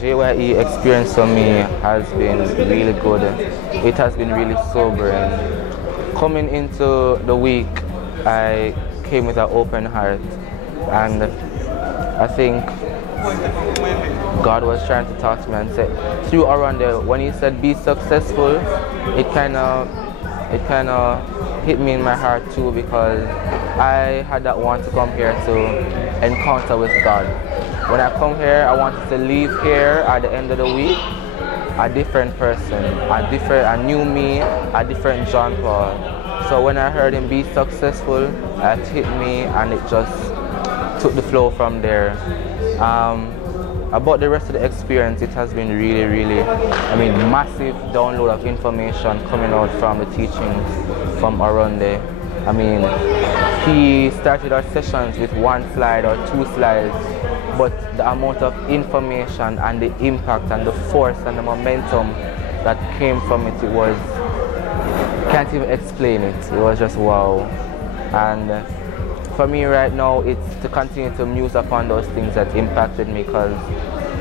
JYE experience for me has been really good. It has been really sobering. Coming into the week, I came with an open heart, and I think God was trying to talk to me and say, through around there, when He said be successful, it kind of hit me in my heart too, because I had that want to come here to encounter with God. When I come here, I wanted to leave here at the end of the week a different person, a new me, a different Johnpaul. So when I heard him be successful, it hit me and it just took the flow from there. About the rest of the experience, it has been really, massive download of information coming out from the teachings from around there. He started our sessions with 1 slide or 2 slides, but the amount of information and the impact and the force and the momentum that came from it, can't even explain it. It was just wow. And for me right now, it's to continue to muse upon those things that impacted me, because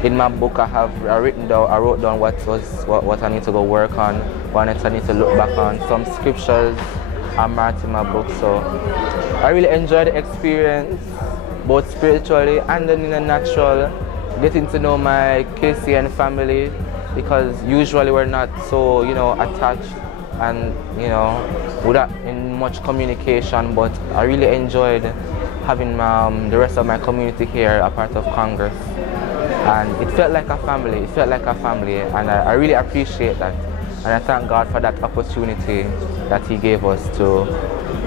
in my book I wrote down what I need to go work on, what I need to look back on. Some scriptures are marked in my book, so I really enjoyed the experience, both spiritually and then in the natural, getting to know my KCN family, because usually we're not so, attached and, without in much communication, but I really enjoyed having the rest of my community here, a part of Congress. And it felt like a family, and I really appreciate that. And I thank God for that opportunity that He gave us to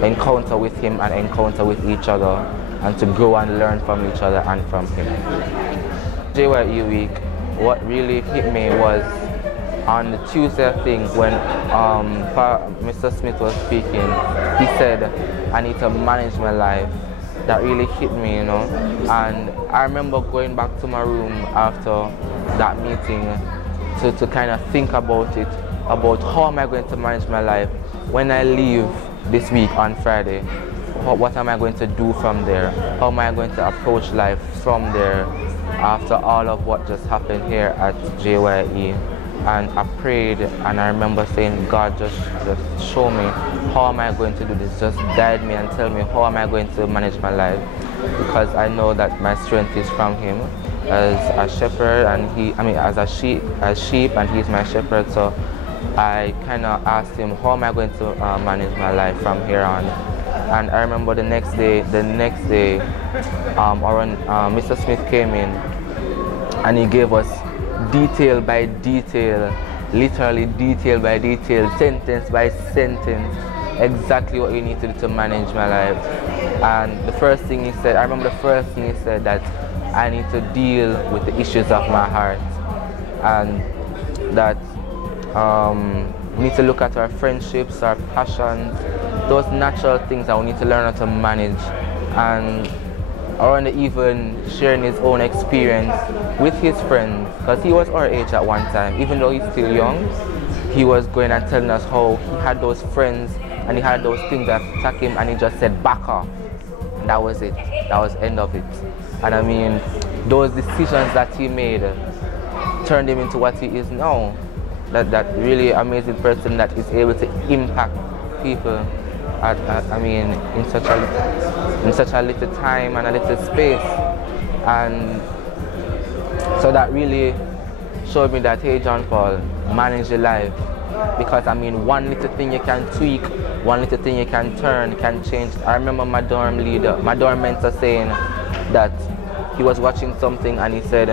encounter with Him and encounter with each other, and to grow and learn from each other and from Him. JYE week, what really hit me was on the Tuesday thing when Mr. Smith was speaking. He said, I need to manage my life. That really hit me, And I remember going back to my room after that meeting to kind of think about it, about how am I going to manage my life when I leave this week on Friday. What am I going to do from there? How am I going to approach life from there after all of what just happened here at JYE? And I prayed, and I remember saying, God, just show me, how am I going to do this? Just guide me and tell me, how am I going to manage my life? Because I know that my strength is from Him as a shepherd, and as a sheep, and He's my shepherd. So I kind of asked Him, how am I going to manage my life from here on? And I remember the next day, Mr. Smith came in, and he gave us detail by detail, literally detail by detail, sentence by sentence, exactly what we need to do to manage my life. And the first thing he said, I remember the first thing he said, that I need to deal with the issues of my heart, and that we need to look at our friendships, our passions, those natural things that we need to learn how to manage. And around even sharing his own experience with his friends, because he was our age at one time. Even though he's still young, he was going and telling us how he had those friends and he had those things that attack him, and he just said back off, and that was it. That was the end of it. And those decisions that he made turned him into what he is now. That really amazing person that is able to impact people in such a little time and a little space. And so that really showed me that, hey Johnpaul, manage your life. Because one little thing you can tweak, one little thing you can turn, can change. I remember my dorm mentor saying that he was watching something, and he said,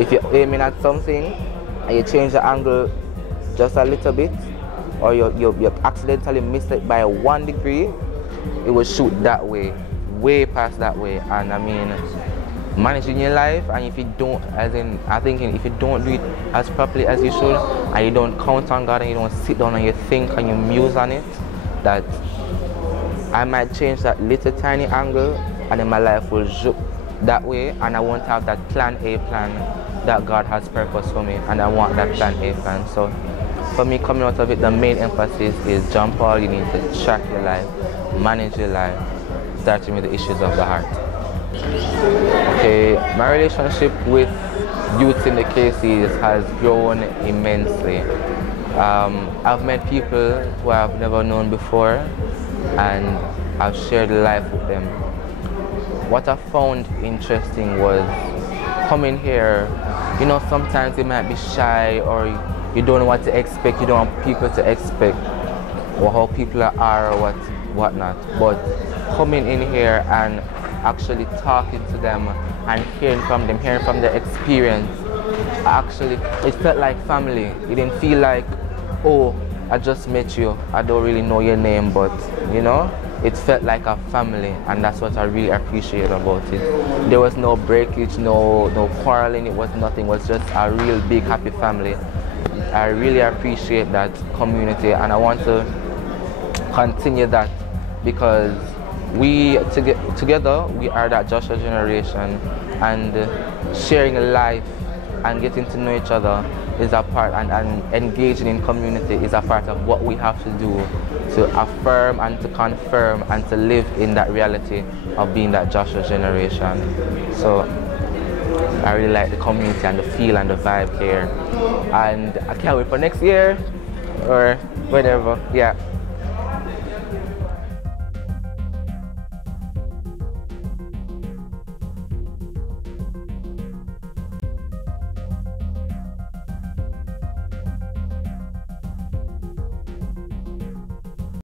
if you're aiming at something and you change the angle just a little bit, or you accidentally miss it by 1 degree, it will shoot that way, way past that way. And managing your life, and if you don't, if you don't do it as properly as you should, and you don't count on God, and you don't sit down and you think and you muse on it, that I might change that little tiny angle, and then my life will zoom that way, and I won't have that plan A plan that God has purpose for me, and I want that plan A plan. So for me, coming out of it, the main emphasis is, Johnpaul, you need to track your life, manage your life, starting with the issues of the heart. Okay, my relationship with youth in the KCs has grown immensely. I've met people who I've never known before, and I've shared life with them. What I found interesting was coming here, you know, sometimes you might be shy or you don't know what to expect, you don't want people to expect or how people are or whatnot. But coming in here and actually talking to them and hearing from them, hearing from their experience, actually, it felt like family. It didn't feel like, oh, I just met you, I don't really know your name, but you know, it felt like a family, and that's what I really appreciate about it. There was no breakage, no quarreling, it was nothing, it was just a real big happy family. I really appreciate that community, and I want to continue that because we together we are that Joshua generation, and sharing life and getting to know each other is a part, and engaging in community is a part of what we have to do to affirm and to confirm and to live in that reality of being that Joshua generation. So I really like the community and the feel and the vibe here, and I can't wait for next year or whenever. Yeah.